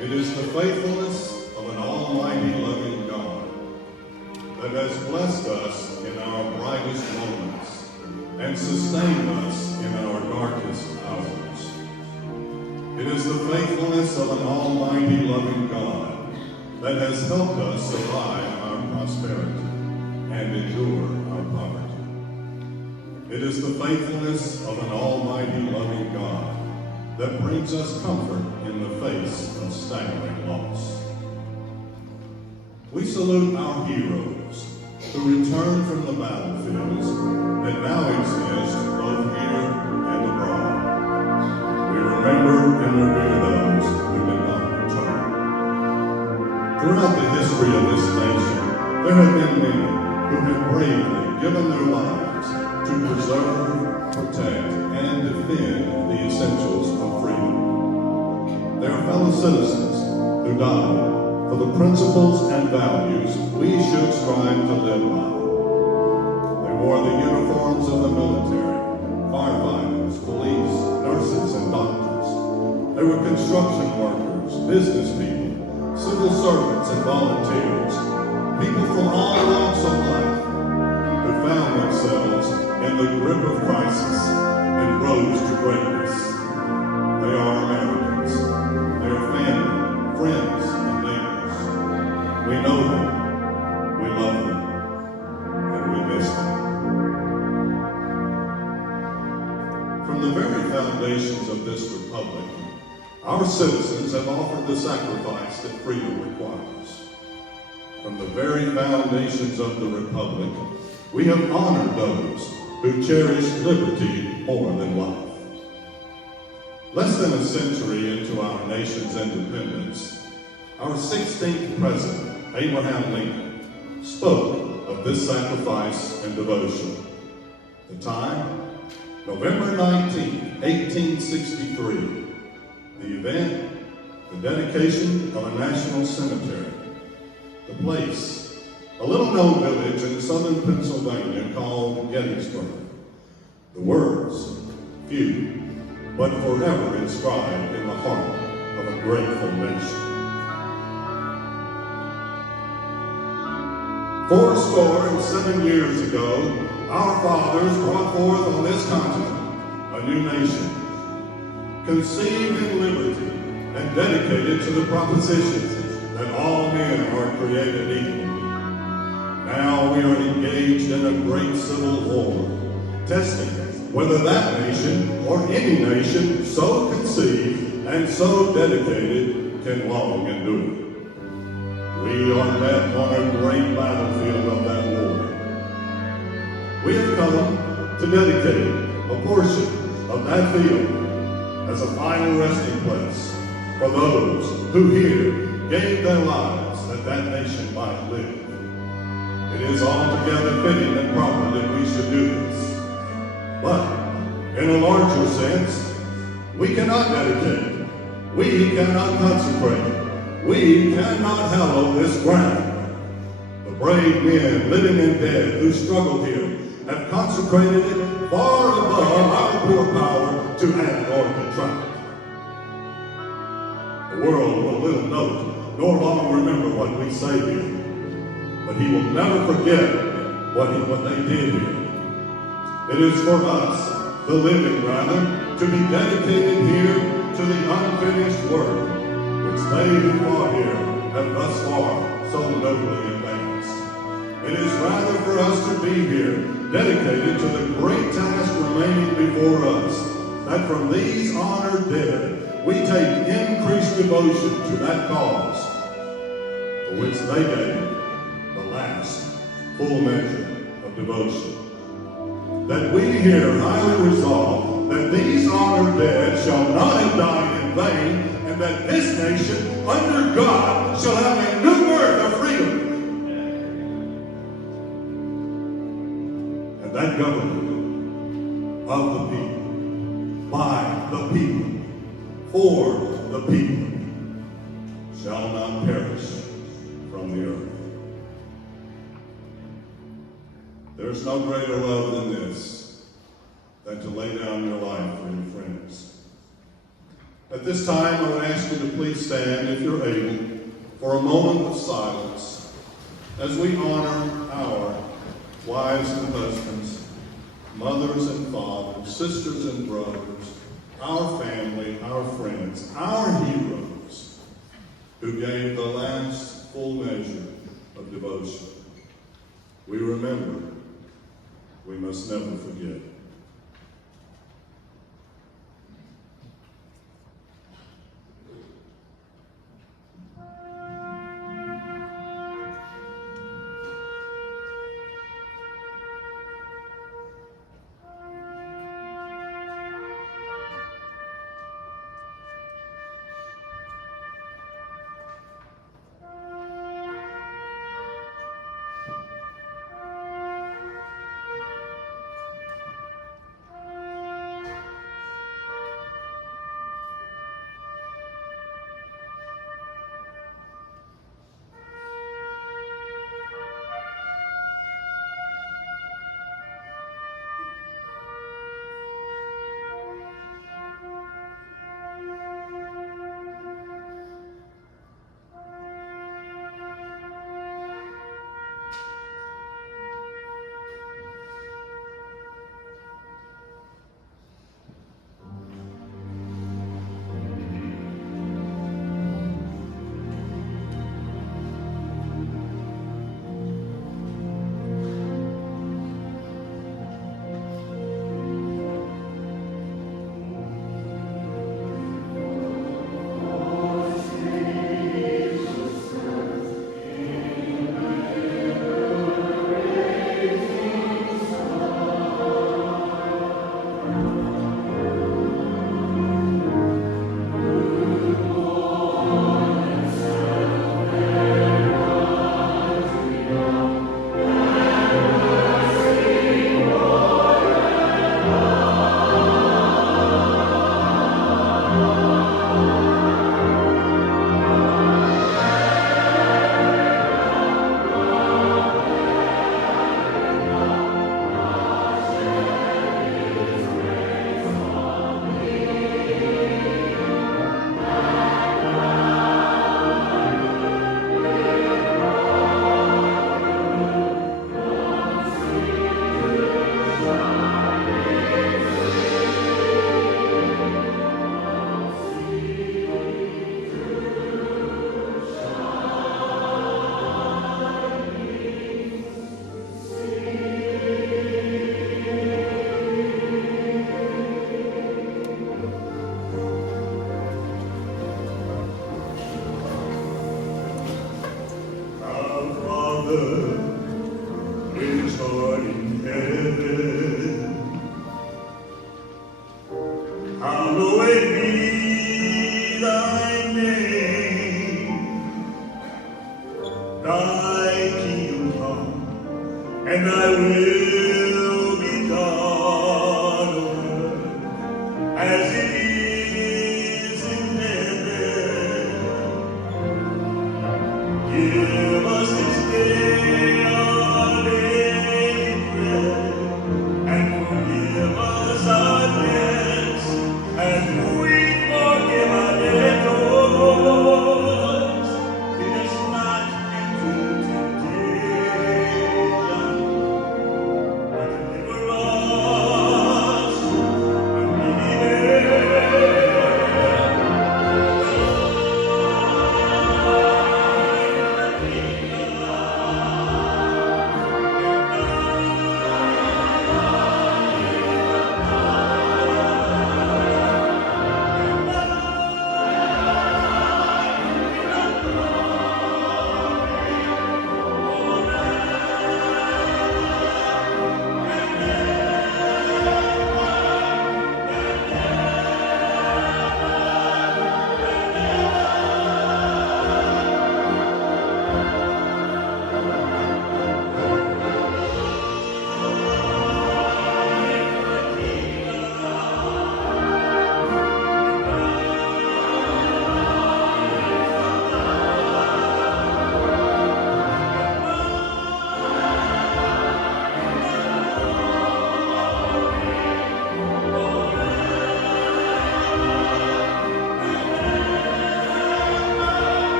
It is the faithfulness of an almighty loving God that has blessed us in our brightest moments and sustained us in our darkest hours. It is the faithfulness of an almighty loving God that has helped us survive our prosperity and endure our poverty. It is the faithfulness of an almighty loving God that brings us comfort in the face of staggering loss. We salute our heroes who return from the battlefields that now exist both here and abroad. We remember and revere those who did not return. Throughout the history of this nation, there have been many who have bravely given their lives to preserve, protect, and defend the essentials of freedom. They are fellow citizens who died for the principles and values we should strive to live by. They wore the uniforms of the military, firefighters, police, nurses, and doctors. They were construction workers, business people, civil servants, and volunteers, people from all walks of life who found themselves in the grip of crisis and rose to greatness. They are Americans. They are family, friends, and neighbors. We know them, we love them, and we miss them. From the very foundations of this republic, our citizens have offered the sacrifice that freedom requires. From the very foundations of the republic, we have honored those who cherish liberty more than life. Less than a century into our nation's independence, our 16th president, Abraham Lincoln, spoke of this sacrifice and devotion. The time, November 19, 1863. The event, the dedication of a national cemetery. The place, a little-known village in southern Pennsylvania called Gettysburg. The words, few, but forever inscribed in the heart of a grateful nation. 77 years ago, our fathers brought forth on this continent a new nation, conceived in liberty and dedicated to the proposition that all men are created equal. Now we are engaged in a great civil war, testing whether that nation or any nation so conceived and so dedicated can long endure. We are met on a great battlefield of that war. We have come to dedicate a portion of that field as a final resting place for those who here gave their lives that that nation might live. It is altogether fitting and proper that we should do this. But in a larger sense, we cannot dedicate, we cannot consecrate, we cannot hallow this ground. The brave men, living and dead, who struggle here have consecrated it far above our poor power to add or contract. The world will little note nor long remember what we say here, but he will never forget what they did here. It is for us, the living rather, to be dedicated here to the unfinished work which they who fought here have thus far so nobly advanced. It is rather for us to be here, dedicated to the great task remaining before us, that from these honored dead, we take increased devotion to that cause, for which they gave the last full measure of devotion. That we here highly resolve that these honored dead shall not have died in vain, and that this nation, under God, shall have a new birth of freedom. And that government of the people, by the people, for the people, shall not perish from the earth. There is no greater love than this, than to lay down your life for your friends. At this time, I would ask you to please stand, if you're able, for a moment of silence as we honor our wives and husbands, mothers and fathers, sisters and brothers, our family, our friends, our heroes, who gave the last full measure of devotion. We remember, we must never forget.